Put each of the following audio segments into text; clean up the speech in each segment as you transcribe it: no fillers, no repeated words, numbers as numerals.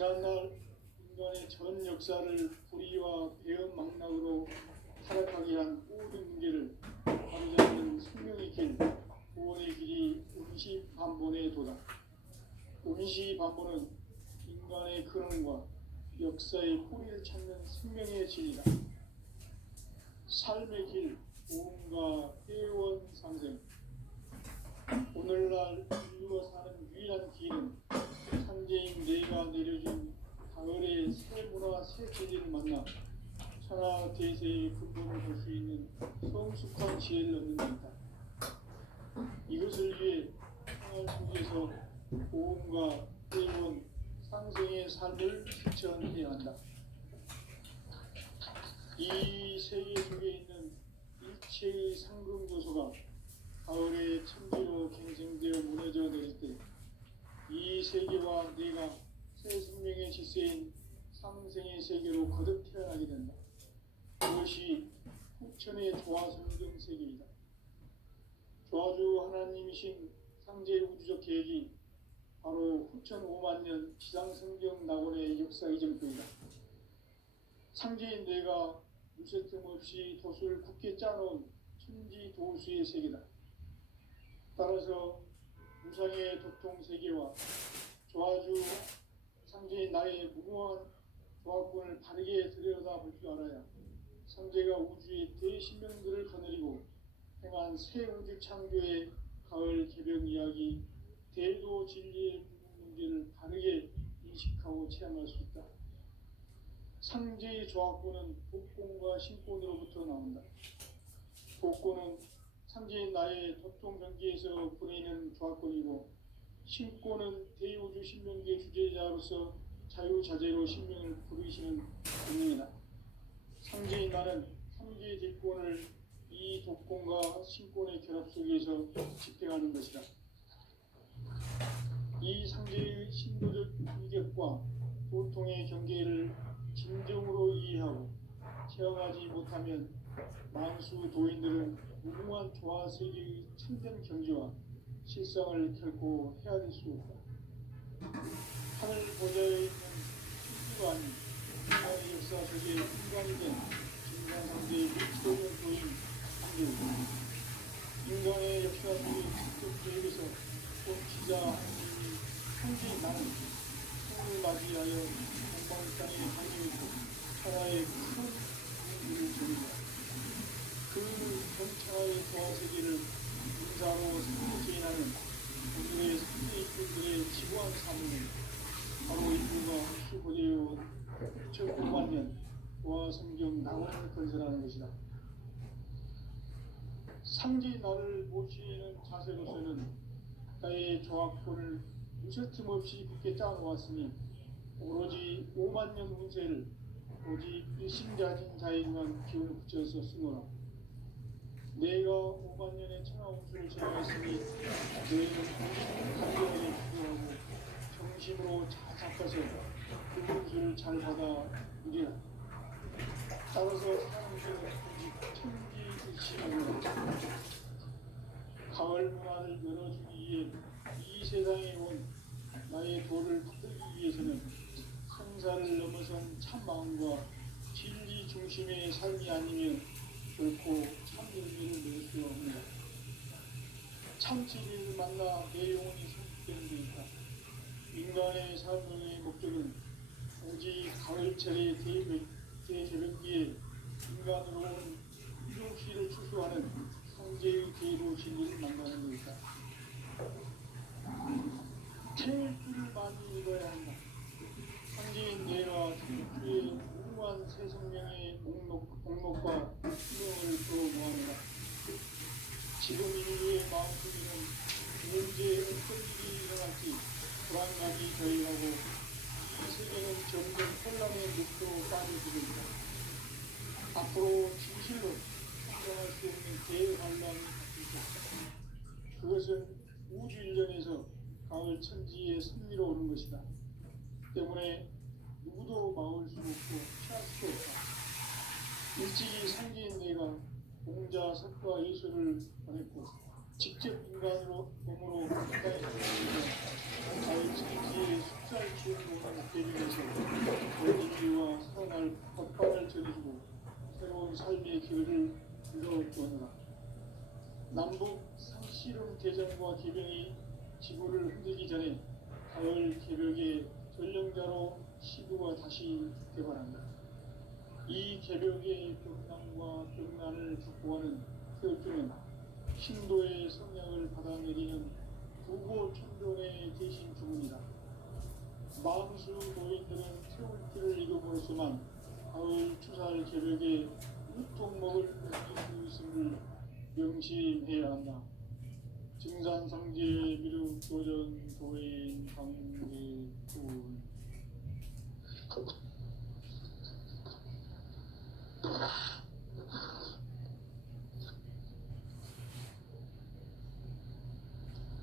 지난날 인간의 전 역사를 불의와 배은망락으로 타락하게 한 모든 문제를 바로잡는 생명의 길, 구원의 길이 운시반본에 도다. 운시반본은 인간의 근원과 역사의 뿌리를 찾는 생명의 진리다. 삶의 길, 구원과 회원 상생. 오늘날 인류가 사는 유일한 길은 상제인 내가 내려준 가을의 새 문화 새 진리를 만나 천하 대세의 근본을 볼 수 있는 성숙한 지혜를 얻는 것이다. 이것을 위해 생활 속에서 보험과 회원, 상생의 삶을 실천해야 한다. 이 세계 속에 있는 일체의 상금조소가 가을의 천지로 갱생되어 무너져 내릴 때 이 세계와 내가 새 생명의 질서인 상생의 세계로 거듭 태어나게 된다. 그것이 후천의 조화성경 세계이다. 조화주 하나님이신 상제 우주적 계획이 바로 후천 5만 년 지상성경 낙원의 역사 이전표이다. 상제인 내가 무쇠 틈 없이 돛을 굳게 짜놓은 천지 도수의 세계다. 따라서 무상의 도통 세계와 조화주 상제인 나의 무궁한 조화권을 바르게 들여다볼 줄 알아야 상제가 우주의 대신명들을 거느리고 행한 새 우주 창조의 가을 개벽 이야기, 대도 진리의 문제를 바르게 인식하고 체험할 수 있다. 상제의 조화권은 복권과 신권으로부터 나온다. 복권은 상제인 나의 도통 경계에서 보내는 조화권이고, 신권은 대우주 신명계 주제자로서 자유자재로 신명을 부르시는 권능이다. 상제인 나는 삼계의 대권을 이 독권과 신권의 결합 속에서 집행하는 것이다. 이 상제의 신도적 인격과 도통의 경계를 진정으로 이해하고 체험하지 못하면 만수 도인들은 무궁한 조화 세계의 참된 경지와 실상을 결코 헤아릴 수 없다. 하늘 보좌에 있는 신주가 아닌 인간의 역사 속에 인간이 된 진상상제의 미치도된 도인 상제입니다. 인간의 역사 속의 직접 계획에서 본치자 하나님이 상제인 나는 성을 맞이하여 동방땅에 강림했고 천하의 큰 문을 전이다. 그 전차의 조화세계를 인사로 승리제인하는 오늘의 상대 인물들의 지구한 사명은 바로 인류가 수고되어온 2009만 년 조화성경 낙원을 건설하는 것이다. 상제인 나를 모시는 자세로서는 나의 조화권을 무쇠틈 없이 굳게 짜놓았으니 오로지 5만 년 운세를 오직 일심자진 자에게만 기운을 붙여서 쓰노라. 내가 5만 년의 천하 운수를 정하였으니 너희는 간절하게 기도하고 정심으로 잘 닦아서 그 운수를 잘 받아 누리라. 따라서 하나님께는 오직 천지일심이라. 가을 문화를 열어주기 위해 이 세상에 온 나의 도를 받들기 위해서는 생사를 넘어선 참 마음과 진리 중심의 삶이 아니면 결코 참 의미를 낼 수 없습니다. 참 진리를 만나 내 영혼이 성숙되는 데 있다. 인간의 삶의 목적은 오직 가을철의 대개벽기에 인간으로 온 유종시를 추수하는 상제의 대로 진리를 만나는 데 있다. 책을 많이 읽어야 한다. 상제인 내가 주의 무궁한 새 생명의 목록과 수명을 끌어모아내라. 지금 인류의 마음속에는 언제 어떤 일이 일어날지 불안감이 저해하고 이 세계는 점점 혼란의 늪으로 빠져들고 있다. 앞으로 진실로 상정할 수 없는 대환란이 닥칠 것이다. 그것은 우주 일련에서 가을 천지의 섭리로 오는 것이다. 때문에 누구도 막을 수 없고 피할 수 없다. 일찍이 상제인 내가 공자, 석과 예수를 보냈고 직접 인간으로 몸으로 가까이 살면서 가을 천지의 햇살 기운도는 대륙에서 인류와 살아날 법방을 전해주고 새로운 삶의 길을 불러주었노라. 남북 상씨름 대전과 개병이 지구를 흔들기 전에 가을 개벽의 전령자로 시구가 다시 개발한다. 이 개벽의 벽난과 벽난을 극복하는 태극주는 신도의 성량을 받아내리는 부고 천존의 대신 주문이다. 만수 노인들은 태울 길을 잃어버렸지만 가을 추살 개벽에 우통먹을 남길 수 있음을 명심해야 한다. 증산상제 미륵 도전 도인 강계군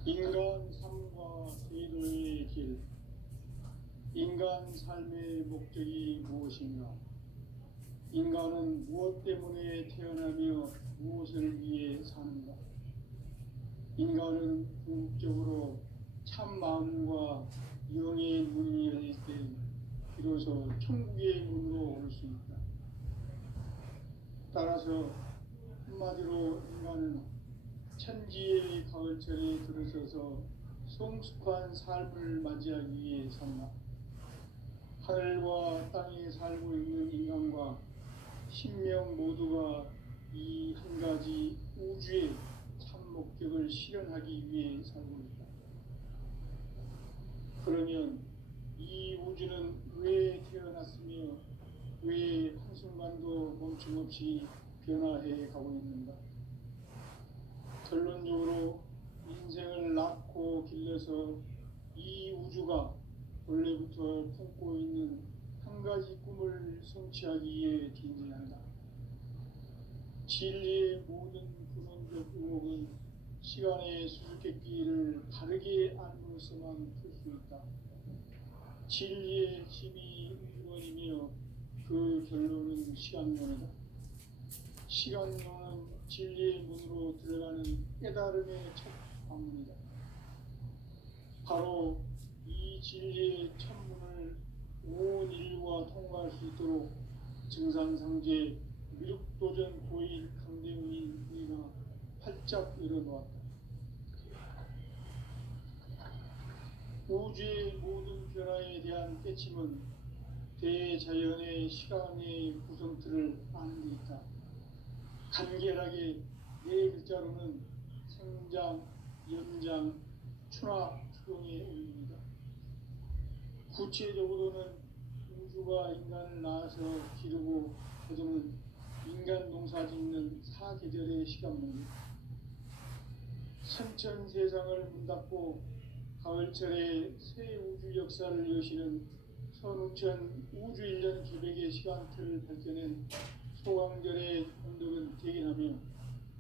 인간 삶과 제도의 길. 인간 삶의 목적이 무엇인가? 인간은 무엇 때문에 태어나며 무엇을 위해 사는가? 인간은 궁극적으로 참 마음과 영의 문이 열릴 때 비로소 천국의 문으로 올 수 있다. 따라서 한마디로 인간은 천지의 가을철에 들어서서 성숙한 삶을 맞이하기 위해 산다. 하늘과 땅에 살고 있는 인간과 신명 모두가 이 한 가지 우주의 참 목적을 실현하기 위해 살고 있다. 그러면 이 우주는 왜 태어났으며 왜 한순간도 멈춤없이 변화해 가고 있는가? 결론적으로 인생을 낳고 길러서 이 우주가 원래부터 품고 있는 한 가지 꿈을 성취하기 위해 존재한다. 진리의 모든 근원적 의혹은 시간의 수수께끼를 바르게 알므로서만 풀 수 있다. 진리의 힘이 근원이며 그 결론은 시간론이다. 시간론은 진리의 문으로 들어가는 깨달음의 첫 방문이다. 바로 이 진리의 천문을 온 인류가 통과할 수 있도록 증산상제 미륵도전 고인 강대우인 우리가 활짝 열어놓았다. 우주의 모든 변화에 대한 깨침은 대자연의 시간의 구성틀을 아는 데 있다. 간결하게 네 글자로는 생장, 연장, 추락, 추동의 의미입니다. 구체적으로는 우주가 인간을 낳아서 기르고 거두는 인간 농사 짓는 사계절의 시간문이 선천 세상을 문 닫고 가을철에 새 우주 역사를 여시는 선우천 우주 1년 기백의 시간틀을 밝혀낸 소강절의 공덕은 대견하며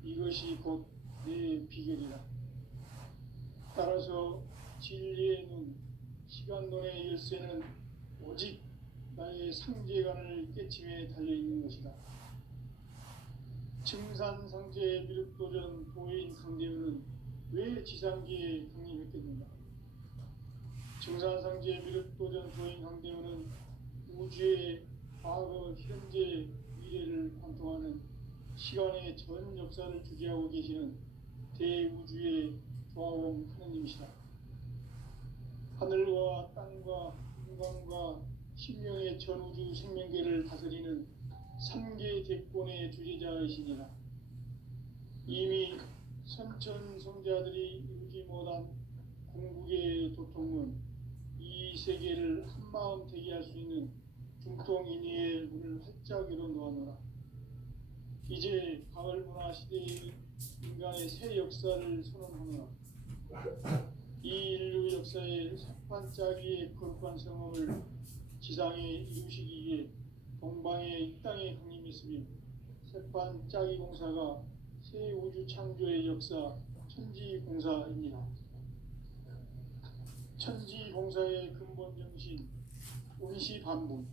이것이 곧 내 비결이다. 따라서 진리의 눈, 시간론의 열쇠는 오직 나의 상제관을 깨침에 달려있는 것이다. 증산상제 미륵도전 도인 강대우는 왜 지상기에 강림했겠는가? 증산상제 미륵도전 도인 강대우는 우주의 과거, 현재, 미래를 관통하는 시간의 전 역사를 주재하고 계시는 대우주의 조화원 하느님이시다. 하늘과 땅과 인간과 신명의 전우주 생명계를 다스리는 3계 대권의 주제자이시니라. 이미 선천성자들이 이루지 못한 궁극의 도통은 이 세계를 한마음 되게 할 수 있는 중통인의의 문을 활짝 열어놓았노라. 이제 가을 문화 시대의 인간의 새 역사를 선언하노라. 이 인류 역사의 새반짝이의 거룩한 성험을 지상에 이루시기 위해 동방의 이 땅에 강림했으며 새반짝이 공사가 새 우주 창조의 역사 천지공사입니다. 천지공사의 근본 정신 운시반분.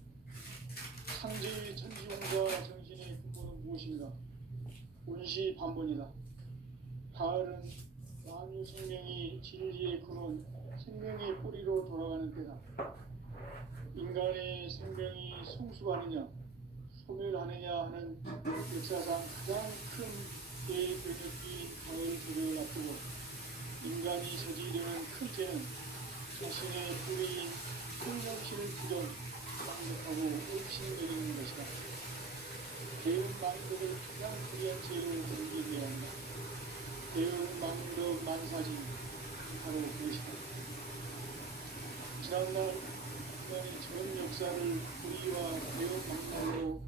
상제의 천지공사 정신의 근본은 무엇인가? 운시반분이다. 가을은 만유 생명이 진리의 근원 생명의 뿌리로 돌아가는 때다. 인간의 생명이 성숙하느냐 소멸하느냐 하는 역사상 가장 큰 대변혁기인 가을 계절을 앞두고 인간이 저지르는 큰 죄는 자신의 뿌리인 생명신을 부정, 강력하고 의심내리는 것이다. 배운 만덕을 가장 불리한 죄로 분기되어야 한다. 배운 만덕 만사진 바로 그것이다. 지난날 인간의 전 역사를 불의와 배운 방법으로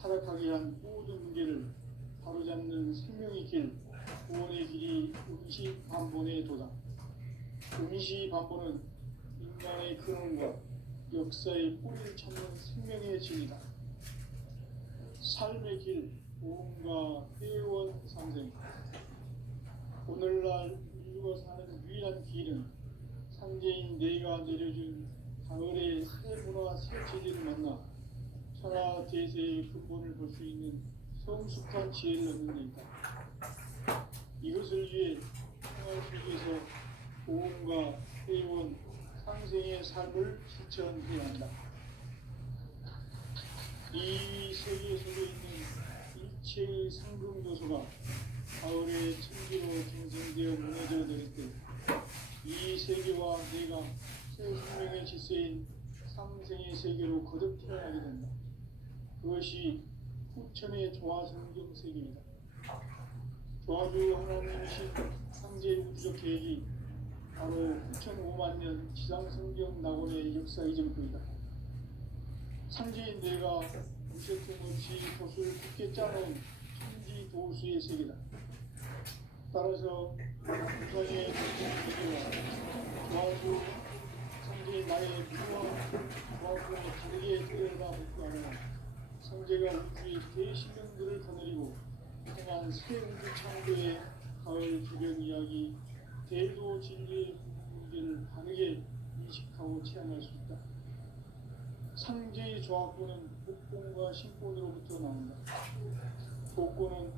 타락하게 한 모든 문제를 바로잡는 생명의 길, 구원의 길이 음시반본에 도다. 음시반본은 인간의 근원과 역사의 뿌리를 찾는 생명의 진리다. 삶의 길, 보험과 회원 상생. 오늘날 인류가 사는 유일한 길은 상제인 내가 내려준 가을의 새 문화 새 진리를 만나 천하 대세의 근본을 볼 수 있는 성숙한 지혜를 얻는 데 있다. 이것을 위해 생활 속에서 보험과 회원, 상생의 삶을 실천해야 한다. 이 세계 속에 있는 일체의 상금 요소가 가을의 천지로 경생되어 무너져 내릴 때 이 세계와 내가 새 생명의 질서인 상생의 세계로 거듭 태어나게 된다. 그것이 후천의 조화성경 세계입니다. 조화주 하나님이신 상제 우주적 계획이 바로 후천 5만 년 지상성경 낙원의 역사 이전부이다. 상제인 내가 무쇠틈 없이 돛을 굳게 짜놓은 천지 도수의 세계다. 따라서 우선의 세계와 조화주 상제인 나의 미와 조화주와 다르게 들여다볼 하며 상제가 우주의 대신령들을 거느리고 행한 새 우주 창조의 가을 주변 이야기 대도 진리의 문제를 바르게 인식하고 체험할 수 있다. 상제의 조합권은 복권과 신권으로부터 나온다. 복권은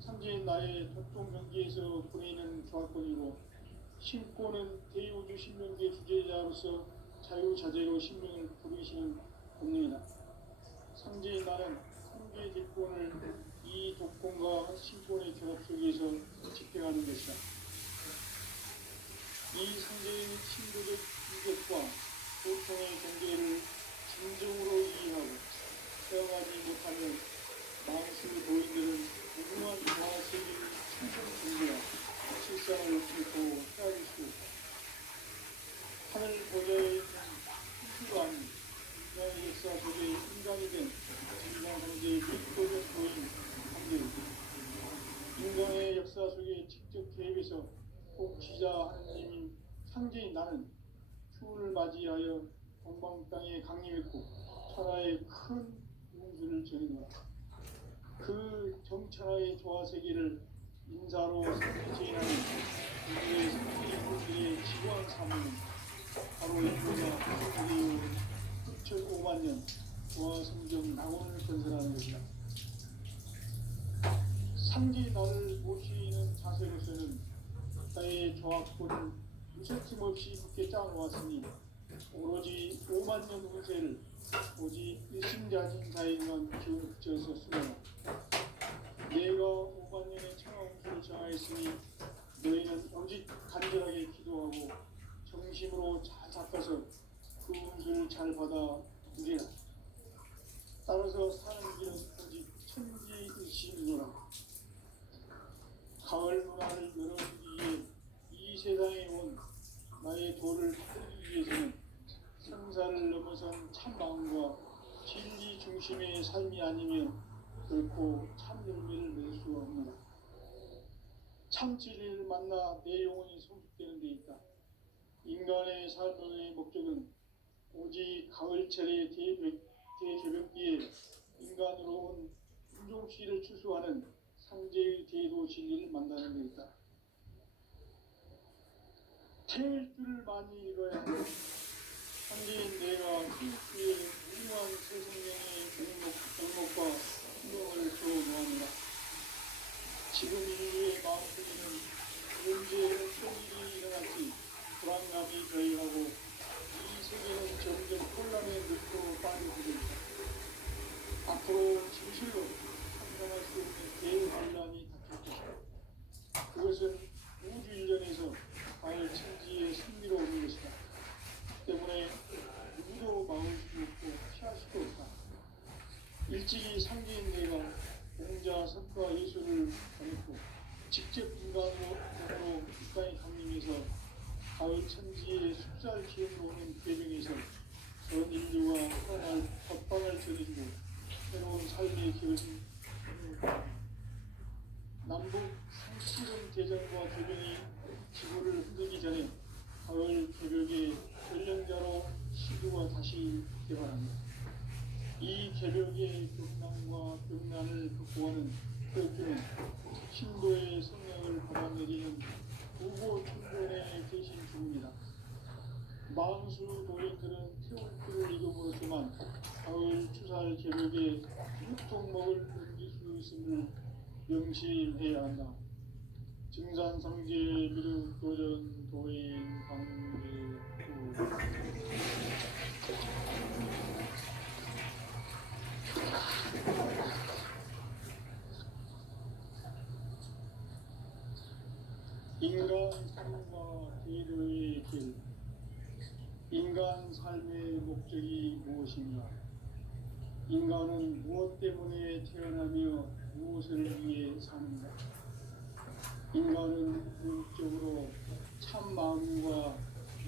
상제인 나의 독종 경기에서 보내는 조합권이고 신권은 대우주 신명계 주제자로서 자유자재로 신명을 부르시는 본능이다. 상제인 나는 상제의 대권을 이 독권과 신권의 결합 속에서 집행하는 것이다. 이 상제의 신도적 인격과 보통의 경계를 진정으로 이해하고 체험하지 못하면 망실 고인들은 무궁한 조화세계의 충성 분배와 실상을 잃고 헤아릴 수 있다. 하늘 보좌에 있는 희수가 아닌 인간의 역사 속에 인간이 된 진리한 상제의 밀도적 도인 상제입니다. 인간의 역사 속에 직접 개입해서 복지자 하느님인 상제인 나는 추운을 맞이하여 동방 땅에 강림했고 천하의 큰 운수를 전해놓았다. 그 정천하의 조화세계를 인사로 상제제인하는 우주의 상제인들의 지구한 사명은 바로 인류가 세계의 6,5만 년 조화성경 낙원을 건설하는 것이다. 상제인 나를 모시는 자세로서는 나의 조합권을 무쇠틈 없이 굳게 짜놓았으니 오로지 5만 년 운세를 오직 일심자진자에만 기운을 붙여서 수행하라. 내가 5만 년의 천하 운수를 정하였으니 너희는 오직 간절하게 기도하고 정심으로 잘 닦아서 그 운수를 잘 받아 누리라. 따라서 사는 길은 오직 천지일심이노라. 가을 문화를 열어주기 위해 이 세상에 온 나의 도를 풀기 위해서는 생사를 넘어선 참마음과 진리 중심의 삶이 아니면 결코 참 열매를 맺을 수가 없노라. 참 진리를 만나 내 영혼이 성숙되는 데 있다. 인간의 삶의 목적은 오직 가을철의 대개벽기에 인간으로 온 인종씨를 추수하는 상제의 대도 진리를 만나는 데 있다. 태일 줄을 많이 읽어야 한다. 상제인 내가 수육주의 무궁한 새 생명의 목록과 희명을 주어놓았노라. 지금 인류의 마음속에는 언제 어떤 일이 일어날지 불안감이 저희가 일찍이 상제인내가 공자 석가 예술을 가르치고 직접 인간으로 이 땅에 강림해서 가을 천지의 숲살 기운으로 오는 배경에서 전 인류와 평화를 법방을 전해주고 새로운 삶의 길을 남북 상시름 대전과 대변이 지구를 흔들기 전에 가을 개벽의 전령자로 시도가 다시 개발합니다. 이 개벽의 벽난과 벽난을 극복하는 태극기는 신도의 성령을 받아내리는 우고 충전의 대신 중입니다. 만수 도인들은 태극기를 이름으로서만 가을 추살 개벽의 육통목을 넘길 수 있음을 명심해야 한다. 증산상제 미륵 도전 도인 강대구 인간 삶과 대로의 길. 인간 삶의 목적이 무엇인가? 인간은 무엇 때문에 태어나며 무엇을 위해 사는가? 인간은 궁극적으로 참 마음과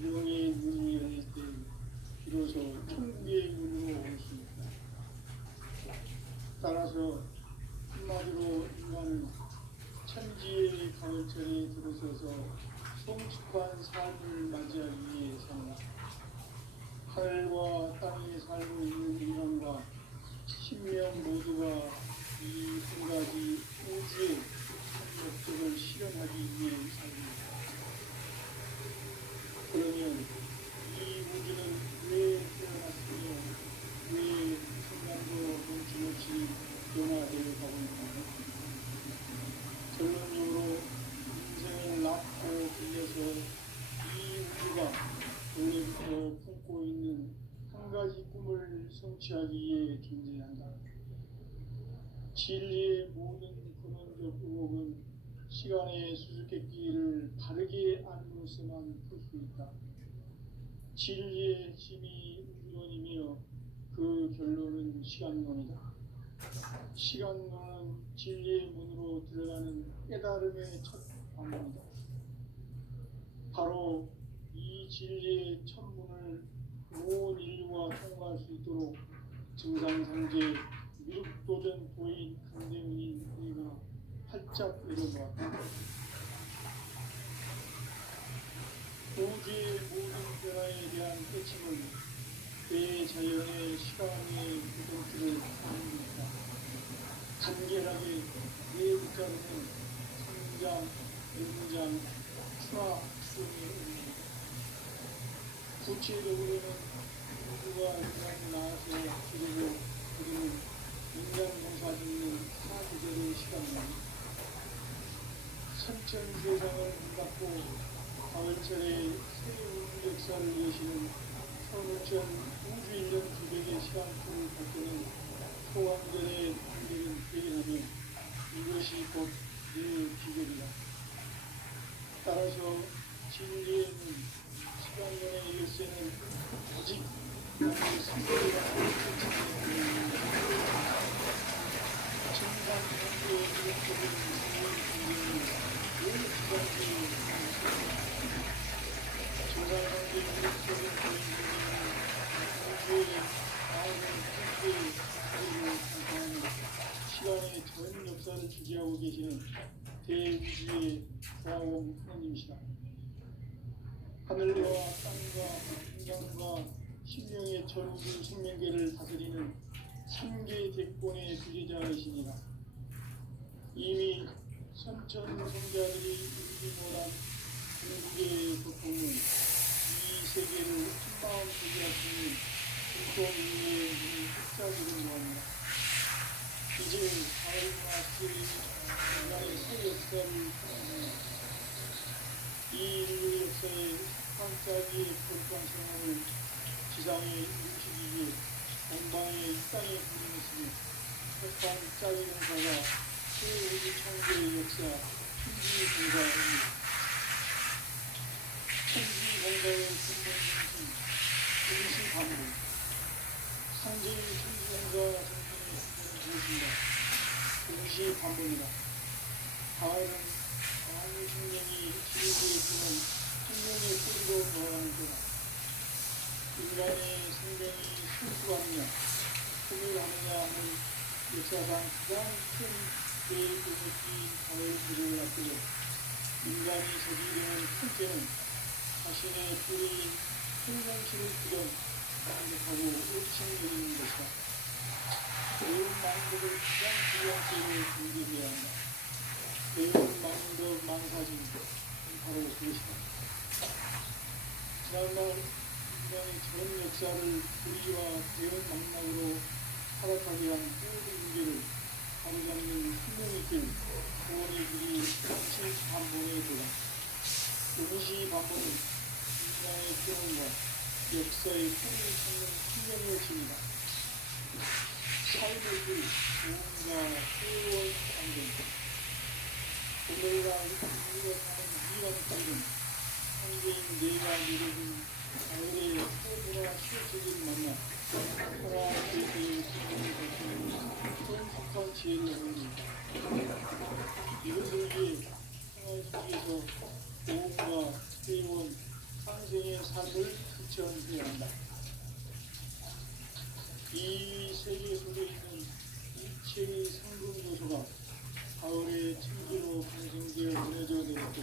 영의 눈이 열릴 때 비로소 천국의 문으로 올 수 있다. 따라서 한마디로 인간은 천지의 가을철에 들어서서 성숙한 삶을 맞이하기 위해 산다. 하늘과 땅에 살고 있는 인간과 신명 모두가 이 한 가지 우주의 목적을 실현하기 위해 살입니다. 그러면 이 우주는 왜 태어났으며 왜 순간도 넘치넘치 변화되어 가고 있는가? 결론적으로 인생을 낳고 빌려서 이 우주가 원래부터 품고 있는 한 가지 꿈을 성취하기 위해 존재한다. 진리의 모든 근원적 의혹은 시간의 수수께끼를 바르게 안으로서만 풀 수 있다. 진리의 힘이 우주론이며 그 결론은 시간론이다. 시간론은 진리의 문으로 들어가는 깨달음의 첫 방문이다. 바로 이 진리의 첫 문을 온 인류가 통과할 수 있도록 증상상제 미륵도전 도인 강대문인 우리가 활짝 열어보았다. 우주의 모든 변화에 대한 깨침을 대자연의 시간의 구동기를 하는것이다. 간결하게 네 글자로는 성장, 연장, 추락, 수용의 의미입니다. 구체적으로는 우주가 인간을 낳아서 기르고 그리고 인간 농사 짓는 사계절의 시간입니다. 선천세상을 문닫고 가을철에 새 우주 역사를 여시는 선우천 우주 1년 900의 시간표를 밝히는 소왕절의 단계를 대행하며 이것이 곧 내 비결이다. 따라서 진리의 문, 시간론의 열쇠는 오직 나의 성도가 정상상계의 이력적인 우주의 온 기관계의 정상상계의 이력적인 우주의 마음을 함께 가지고 감상하는 시간의 전 역사를 주재하고 계시는 대우주의 보아온 하나님이시다. 하늘과 땅과 인간과 신령의 전우주 생명계를 다스리는 3개 대권의 주제자이시니라. 이미 선천 성자들이 이루지 못한 궁극의 고통은 이 세계를 한마음 되게 하시는 공통 인류의 눈이 흑자지는 것입니다. 이제 가을과 시절이 인간의 새 역사를 통합니다. 이 인류 역사의 반짝이의 거룩한 생활을 지상에 움직이기에 동방의 이 땅에 부르짖으며 햇반 짝이 농사가 새 우주 창조의 역사 천지 공사입니다. 천지 공사의 근본 중심 임시 반복 상제의 천지 공사 정신의 것입니다. 동시 반복이다. 가을은 많은 생명이 지구에 주는 생명의 뿌리로 돌아가는 때다. 인간의 생명이 순수하느냐, 꿈을 하느냐 하는 역사상 가장 큰 대국이 가을 계절을 앞두고 인간이 저지르는 큰 죄는 자신의 뿌리인 생명실을 부정 반격하고 의심여기는 것이다. 배운 망덕을 가장 중요한 죄를 준비해야 한다. 배운 망덕 망사진 바로 그것이다. 지난날 인간의 전 역사를 불의와 배운 망락으로 타락하게 한 모든 문제를 바로잡는 생명의 길, 구원의 길이 동시 반복의 도다. 동시 반복은 인간의 경험과 역사의 뿌리를 찾는 생명의 길이다. 삶의 길, 무언가 새로운 안전. 오늘과 우리가 사는 유일한 길은 상대인 내가 내려준 가을의 새보라 실체를 만나 하나 대세의 기쁨을 거치는 성숙한 지혜를 얻는다. 이것을 위해 생활주의에서 보험과 새로운 상생의 삶을 실천해야 한다. 이 세계 속에 있는 이체의 상금 요소가 가을의 천지로 방생되어 보내져 내렸고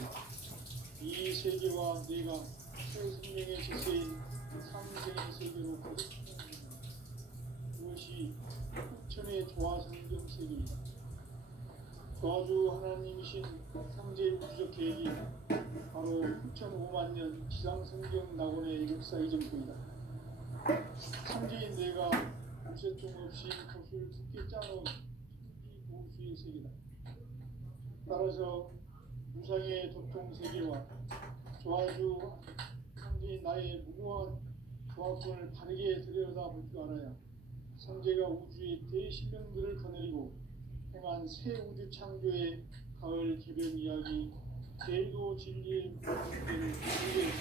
이 세계와 내가 새 생명의 지세인 상생의 세계로 거듭합니다. 그것이 흑천의 조화성경 세계이다. 조화주 하나님이신 상제 우주적 계획이 바로 9,5만 년 지상성경 낙원의 역사 이전부이다. 상제인 내가 무쇠통 없이 돛을 깊게 짜놓은 천지 보수의 세계다. 따라서 무상의 도통 세계와 조화주 상제인 나의 무모한 조화권을 바르게 들여다볼 줄 알아야 상제가 우주의 대신명들을 거느리고 행한 새 우주 창조의 가을 개변 이야기 제도 진리의 문제를 우리의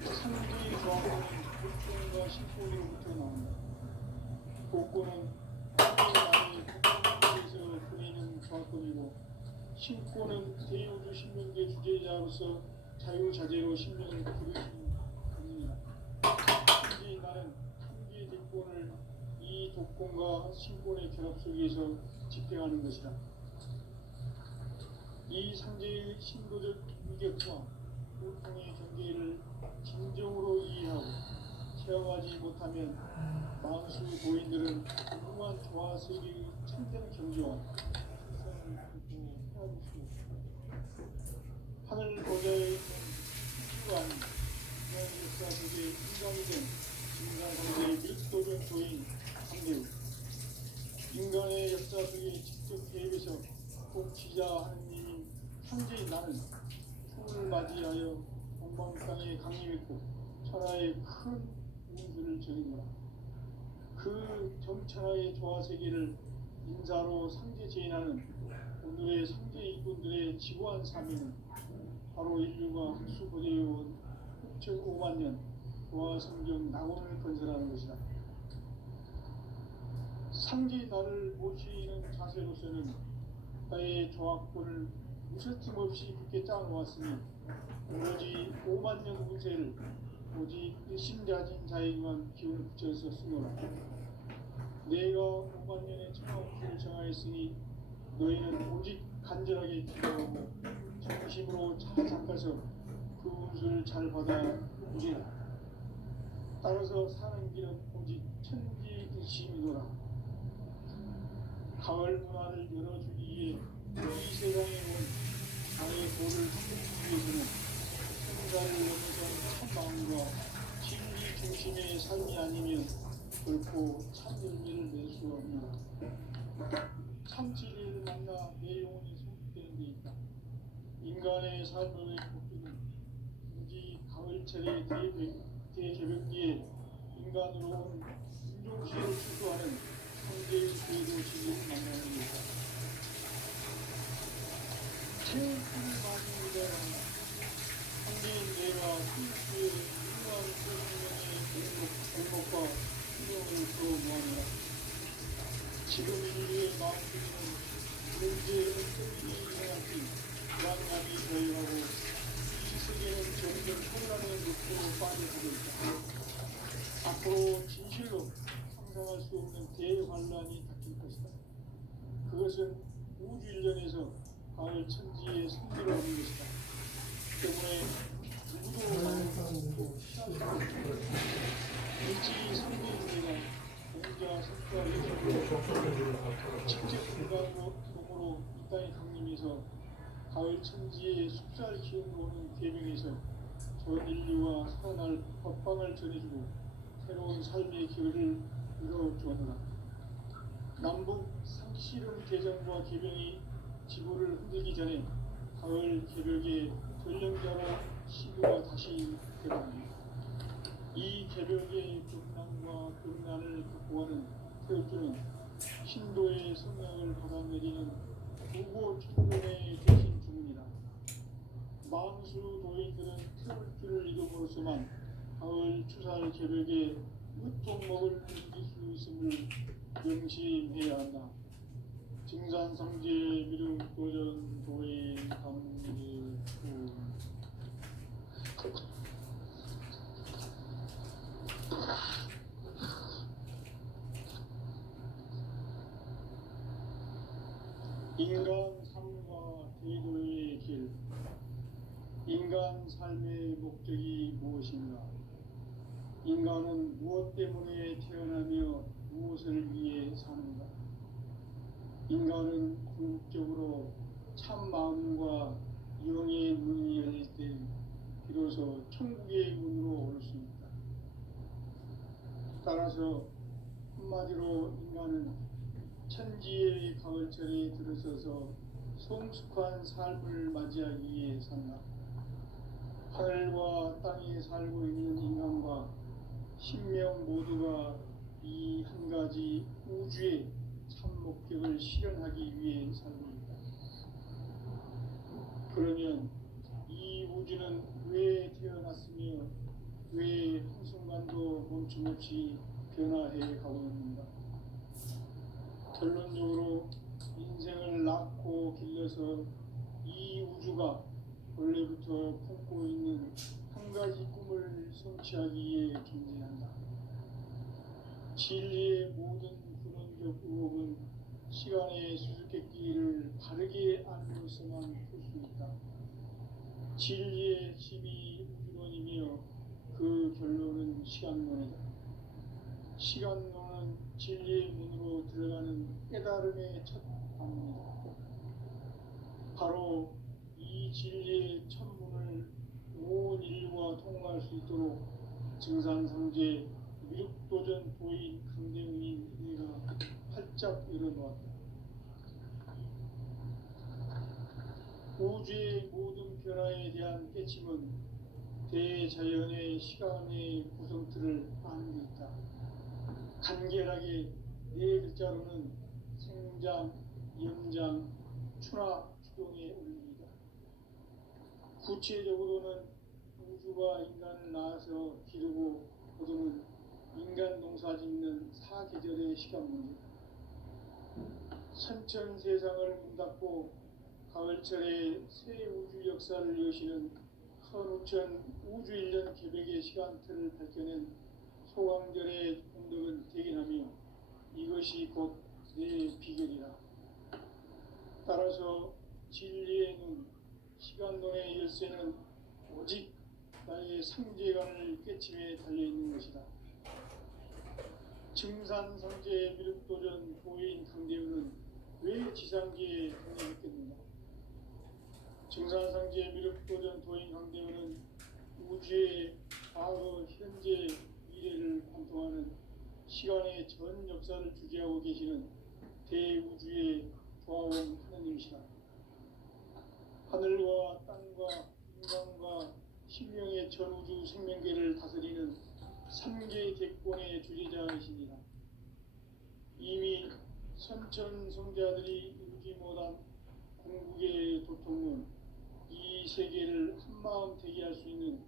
상제의 조화권은 복종과 신권으로부터 나온다. 복권은 상제의 나의 복권에서 보내는 조화권이고 신권은 대우주 신명계 주제자로서 자유자재로 신명을 부르시는 겁니다. 현재 나는 한계의 대권을 이 독권과 신권의 결합 속에서 집행하는 것이다. 이 상제의 신도적 인격과 고통의 경계를 진정으로 이해하고 체험하지 못하면 만수 고인들은 무궁한 조화 세계의 참된 경지와 하늘 보좌에 있는 신주가 아닌 인간 역사 속에 인간이 된 인간 상대의 밀도적 조인 상대우 인간의 역사 속에 직접 개입해서 복지자 하느님인 상제인 나는 풍을 맞이하여 동방 땅에 강림했고 천하의 큰 운수를 적인노라. 그 정천하의 조화 세계를 인사로 상제 제인하는 오늘의 상제 이분들의 지고한 사명은 바로 인류가 흑수고대해온 6,500만 년 조화 성경 낙원을 건설하는 것이다. 상제 나를 모시는 자세로서는 나의 조화권을 무쇠틈 없이 굳게 짜놓았으니 오로지 5만 년 운세를 오직 일심자진 자에게만 기운을 붙여서 쓰노라. 내가 5만 년의 천하운수를 정하였으니 너희는 오직 간절하게 기도하고 정심으로 잘 닦아서 그 운수를 잘 받아 누리라. 따라서 사는 길은 오직 천지일심이노라. 가을 문화를 열어주기 위해 이 세상에 온 나의 도를 닦기 위해서는 생사를 넘어선 참마음과 진리 중심의 삶이 아니면 결코 참 열매를 낼 수 없노라. 참 진리를 만나 내 영혼이 성숙되는 데 있다. 인간의 삶의 복귀는 오직 가을철의 대개벽기에 인간으로 온 인종시를 추구하는 상제의 궤도 지기를 만나는 것이다. 제일 큰 많이 일어난다. 상제인 내가 스위스의 유명한 생명의 공목과 신경을 모아내라. 지금 인류의 마음속에는 문제의 어떤 일이 일어날지 불안감이 더해가고 이 세계는 점점 혼란의 늪으로 빠져가고 있다. 앞으로 진실로 상상할 수 없는 대환란이 닥칠 것이다. 그것은 우주 일련에서 가을 천지의 선비라는 것이다. 때문에 누구도 피할 수 없다. 일찍이 선비입니다. 공자 석가 이전으로 직접 인간으로 이 땅에 강림해서 가을 천지의 숲살 키워오는 계명에서 전 인류와 살아날 법방을 전해주고 새로운 삶의 길을 열어주었노라. 남북 상씨름 개정과 개병이 지구를 흔들기 전에 가을 개벽의 전령자로 시구가 다시 되었습니다. 이 개벽의 극난과 극난을 극복하는 태극기는 신도의 성령을 받아내리는 부고 총련의 대신 주문이다. 망수 도인들은 태극기를 이름으로서만 가을 추살 개벽의 으통먹을 느낄 수 있음을 명심해야 한다. 증산상제 미륵도전 도의 강제구 인간 삶과 대도의 길. 인간 삶의 목적이 무엇인가? 인간은 무엇 때문에 태어나며 무엇을 위해 사는가? 인간은 궁극적으로 참 마음과 영의 문이 열릴 때 비로소 천국의 문으로 올 수 있다. 따라서 한마디로 인간은 천지의 가을철에 들어서서 성숙한 삶을 맞이하기 위해 산다. 하늘과 땅에 살고 있는 인간과 신명 모두가 이 한 가지 우주의 참 목적을 실현하기 위해 살고 있다. 그러면 이 우주는 왜 태어났으며 왜 한순간도 멈춤없이 변화해 가고 있는가? 결론적으로 인생을 낳고 길러서 이 우주가 원래부터 품고 있는 한 가지 꿈을 성취하기 위해 존재한다. 진리의 모든 근원적 의혹은 시간의 수수께끼를 바르게 알면서만 풀 수 있다. 진리의 핵심이 우주론이며 그 결론은 시간론이다. 시간론은 진리의 문으로 들어가는 깨달음의 첫 방문이다. 바로 이 진리의 천문을 온 인류가 통과할 수 있도록 증산상제 미륵도전 도인 강대웅이 내가 활짝 열어놓았다. 우주의 모든 변화에 대한 깨침은 대자연의 시간의 구성틀을 아는 데 있다. 간결하게 네 글자로는 생장, 영장, 추나 추동의 원리이다. 구체적으로는 우주가 인간을 낳아서 기르고 거두는 인간 농사 짓는 사계절의 시간 문제다. 선천 세상을 문닫고 가을철에 새 우주 역사를 여시는 선우천 우주 일년 개벽의 시간틀을 밝혀낸 소강절의 공덕은 대견하며 이것이 곧 내 비결이라. 따라서 진리의 눈, 시간론의 열쇠는 오직 나의 상제관을 깨침에 달려있는 것이다. 증산상제 미륵도전 도인 강대웅은 왜 지상계에 강림했겠는가? 증산상제 미륵도전 도인 강대웅은 우주의 과거, 현재, 미래를 관통하는 시간의 전 역사를 주재하고 계시는 대우주의 조화원 하느님이시다. 하늘과 땅과 인간과 신명의 전우주 생명계를 다스리는 3개 객권의 주재자이십니다. 이미 선천성자들이 이루지 못한 궁극의 도통문, 이 세계를 한마음 되게 할 수 있는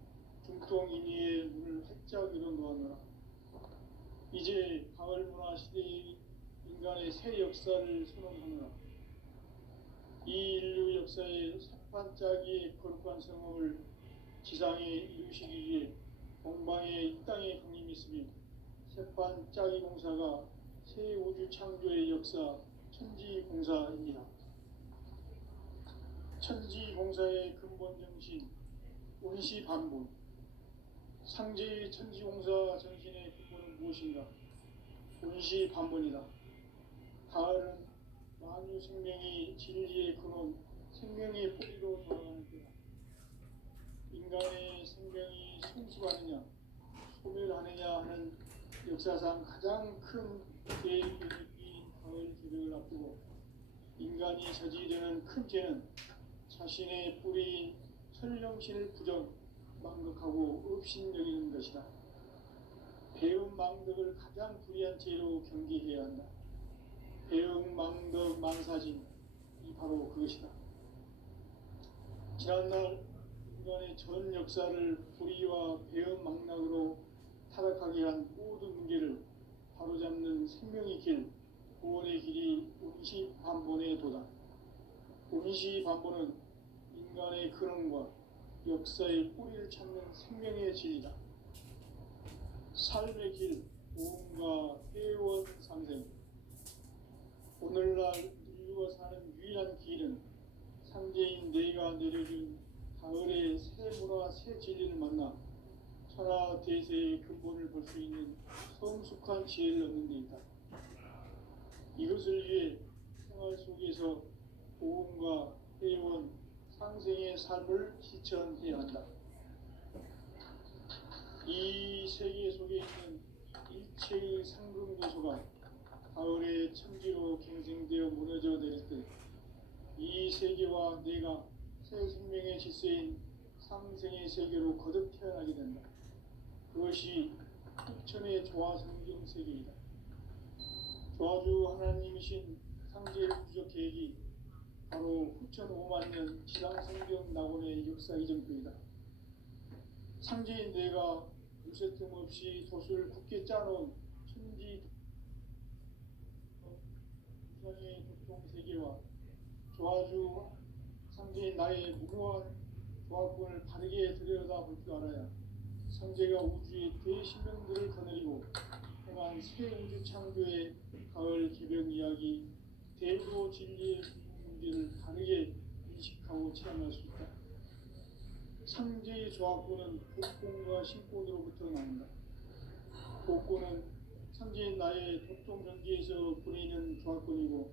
중통인의의 문을 활짝 열어놓았노라. 이제 가을 문화 시대의 인간의 새 역사를 선언하노라. 이 인류 역사의 석판짜기의 거룩한 성업을 지상에 이루시기 위해 동방의 이 땅에 강림했으며 석판짜기 공사가 새 우주 창조의 역사 천지공사입니다. 천지공사의 근본 정신 운시반본. 상제의 천지공사 정신의 근본은 무엇인가? 운시반본이다. 가을은 만유 생명이 진리의 근원, 생명의 뿌리로 돌아가는 때다. 인간의 생명이 성숙하느냐, 소멸하느냐 하는 역사상 가장 큰 대개혁이 가을 개벽을 앞두고 인간이 저지르는 큰 죄는 자신의 뿌리인 설령신을 망각하고 업신여기는 것이다. 배움 망덕을 가장 불의한 죄로 경계해야 한다. 배움 망덕 망사진이 바로 그것이다. 지난날 인간의 전 역사를 불의와 배움 망락으로 타락하게 한 모든 문제를 바로잡는 생명의 길, 구원의 길이 운시반본의 도다. 운시반본은 인간의 근원과 역사의 뿌리를 찾는 생명의 진리다. 삶의 길, 보험과 회원 상생. 오늘날 인류가 사는 유일한 길은 상제인 내가 내려준 가을의 새 문화, 새 진리를 만나 천하 대세의 근본을 볼 수 있는 성숙한 지혜를 얻는 데 있다. 이것을 위해 생활 속에서 보험과 회원, 상생의 삶을 실천해야 한다. 이 세계 속에 있는 일체의 상금 요소가 가을의 천지로 갱생되어 무너져 내릴 때 이 세계와 내가 새 생명의 질서인 상생의 세계로 거듭 태어나게 된다. 그것이 흑천의 조화성경 세계이다. 조화주 하나님이신 상제의 우주적 계획이 바로 후천 5만 년 지상성경 낙원의 역사 이전표이다. 상제인 내가 요새 틈 없이 돛을 굳게 짜놓은 천지 우선의 교통 세계와 조화주 상제인 나의 무모한 조합권을 바르게 들여다볼 줄 알아야 상제가 우주의 대신명들을 거느리고 행한 새 우주 창조의 가을 개벽 이야기, 대도 진리의 문제를 다르게 인식하고 체험할 수 있다. 상제의 조합권은 복권과 신권으로부터 나온다. 복권은 상제인 나의 도통 경계에서 부리는 조합권이고,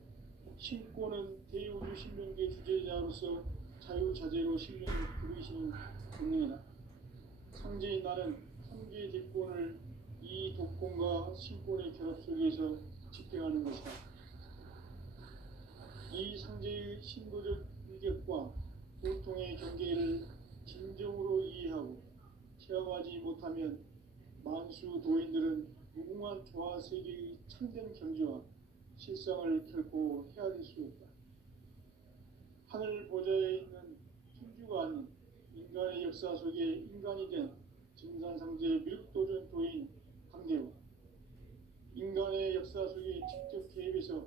신권은 대우주 신명계 주제자로서 자유자재로 신명을 부르시는 본능이다. 상제인 나는 상제의 뒷권을 이 독권과 신권의 결합 속에서 집행하는 것이다. 이 상제의 신도적 일격과 도통의 경계를 진정으로 이해하고 체험하지 못하면 만수 도인들은 무궁한 조화 세계의 참된 경지와 실상을 결코 헤아릴 수 없다. 하늘 보좌에 있는 천주가 아닌 인간의 역사 속에 인간이 된 증산상제의 미륵도전 도인 강대우, 인간의 역사 속에 직접 개입해서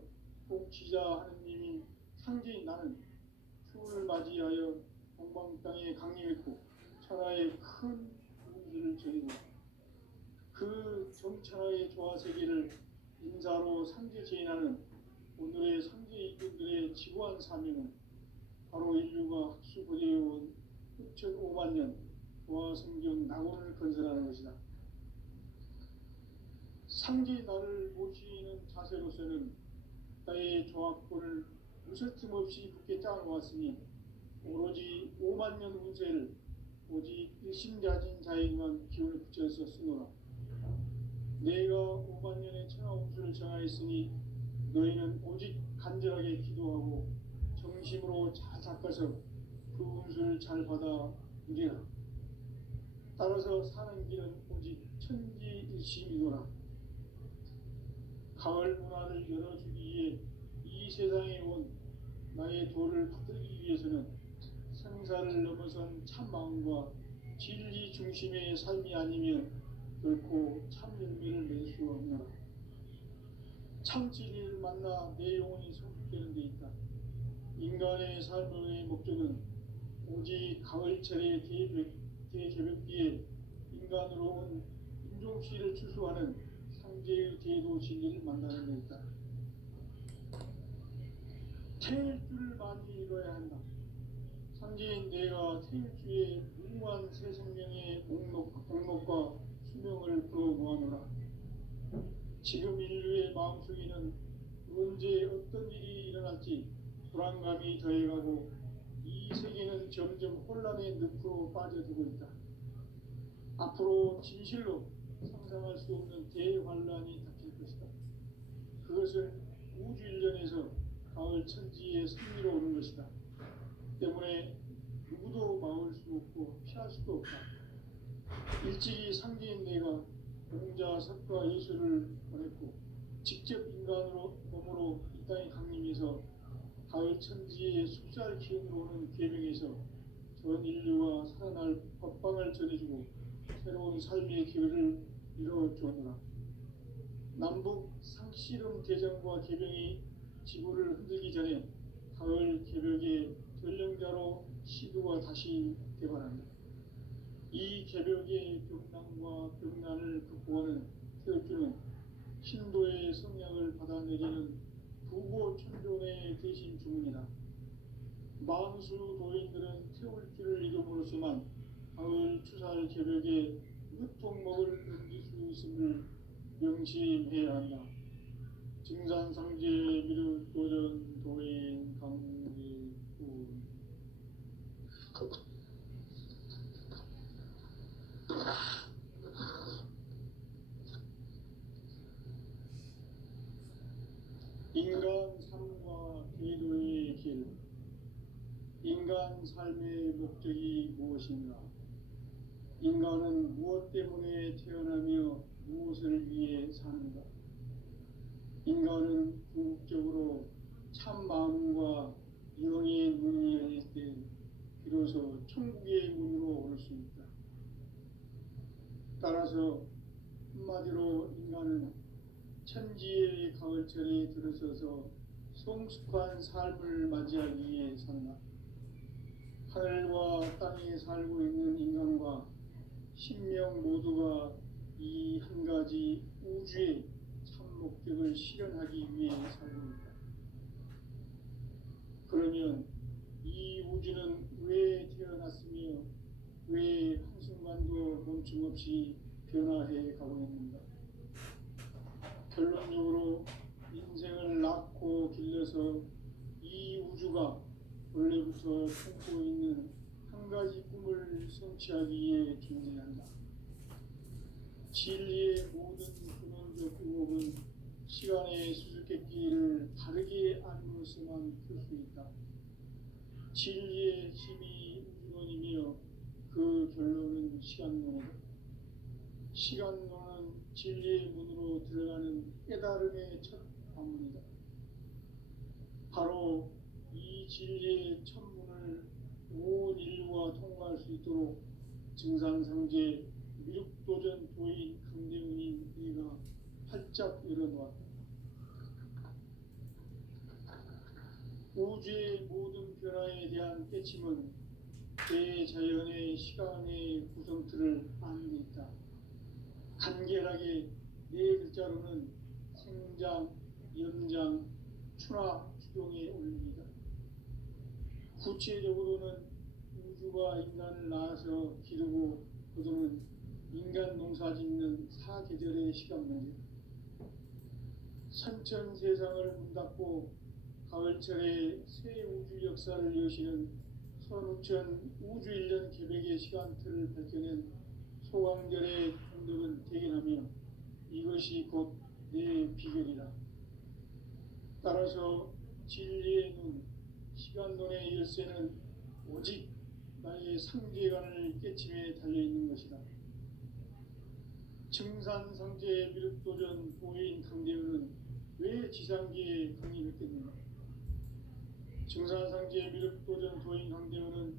통치자 하느님인 상제인 나는 추운을 맞이하여 동방 땅에 강림했고 천하의 큰 운수를 전이고 그 정천하의 조화 세계를 인사로 상제 제인하는 오늘의 상제 이꾼들의 지구한 사명은 바로 인류가 학수부대해온 후천 5만 년 조화 성경 낙원을 건설하는 것이다. 상제 나를 모시는 자세로서는 나의 조합권을 무설틈 없이 굳게 짜놓았으니 오로지 5만 년 운세를 오직 일심가진 자에게만 기운을 붙여서 쓰노라. 내가 5만 년의 천하 운수를 정하였으니 너희는 오직 간절하게 기도하고 정심으로 잘 닦아서 그 운수를 잘 받아 누리라. 따라서 사는 길은 오직 천지일심이노라. 가을 문화를 열어주기 위해 이 세상에 온 나의 도를 받들기 위해서는 생사를 넘어선 참 마음과 진리 중심의 삶이 아니면 결코 참 열매를 낼 수 없노라. 참 진리를 만나 내 영혼이 성숙되는 데 있다. 인간의 삶의 목적은 오직 가을철의 대개벽기에 인간으로 온 인종씨를 추수하는 상제의 대도 진리를 만나는 데 있다. 태일주를 많이 이뤄야 한다. 상제인 내가 태일주의 무한 새 생명의 목록과 수명을 불어모아노라. 지금 인류의 마음속에는 언제 어떤 일이 일어날지 불안감이 더해가고 이 세계는 점점 혼란의 늪으로 빠져들고 있다. 앞으로 진실로 상상할 수 없는 대환란이 닥칠 것이다. 그것은 우주 일련에서 가을 천지의 승리로 오는 것이다. 때문에 누구도 막을 수 없고 피할 수도 없다. 일찍이 상제인 내가 공자 석과 예수를 보냈고 직접 인간으로 몸으로 이 땅에 강림해서 가을 천지의 숲살 기운으로 오는 계명에서 전 인류와 살아날 법방을 전해주고 새로운 삶의 기회를 이뤄주었노라. 남북 상씨름 대전과 계병이 지구를 흔들기 전에 가을 개벽의 전령자로 시도가 다시 개발한다. 이 개벽의 병난과 병난을 극복하는 태엽주는 신도의 성량을 받아내리는 부고 천존의 대신 주문이다. 만수 도인들은 태울주를 이름으로서만 가을 추살 개벽의 으통목을 넘길 수 있음을 명심해야 한다. 증산상제 미륵도전 도인 강제군 인간 삶과 계도의 길. 인간 삶의 목적이 무엇인가? 인간은 무엇 때문에 태어나며 무엇을 위해 사는가? 인간은 궁극적으로 참 마음과 영의 문이 열릴 때 비로소 천국의 문으로 오를 수 있다. 따라서 한마디로 인간은 천지의 가을철에 들어서서 성숙한 삶을 맞이하기 위해 산다. 하늘과 땅에 살고 있는 인간과 신명 모두가 이 한 가지 우주의 참 목적을 실현하기 위해 살고 있다. 그러면 이 우주는 왜 태어났으며 왜 한순간도 멈춤없이 변화해 가고 있는가? 결론적으로 인생을 낳고 길러서 이 우주가 원래부터 품고 있는 한 가지 꿈을 성취하기 위해 존재한다. 진리의 모든 근원적 의혹은 시간의 수수께끼를 바르게 알므로서만 풀 수 있다. 진리의 힘이 우주론이며 그 결론은 시간론이다. 시간론은 진리의 문으로 들어가는 깨달음의 첫 방문이다. 바로 이 진리의 첫 문을 온 인류가 통과할 수 있도록 증산상제 미륵도전 도인 강대훈이 네가 활짝 열어놓았다. 우주의 모든 변화에 대한 깨침은 대자연의 시간의 구성틀을 아는 데 있다. 간결하게 네 글자로는 생장, 연장, 추락, 추동의 원리이다. 구체적으로는 우주가 인간을 낳아서 기르고 거두는 인간 농사 짓는 사계절의 시간 문제. 선천 세상을 문 닫고 가을철에 새 우주 역사를 여시는 선우천 우주 1년 계획의 시간틀을 밝혀낸 소강절의 공덕은 대견하며 이것이 곧 내 비결이다. 따라서 진리의 눈, 시간론의 열쇠는 오직 나의 상제관을 깨침에 달려있는 것이다. 증산상제 미륵도전 도인 강대훈은 왜 지상계에 강림했겠는가? 증산상제 미륵도전 도인 강대훈은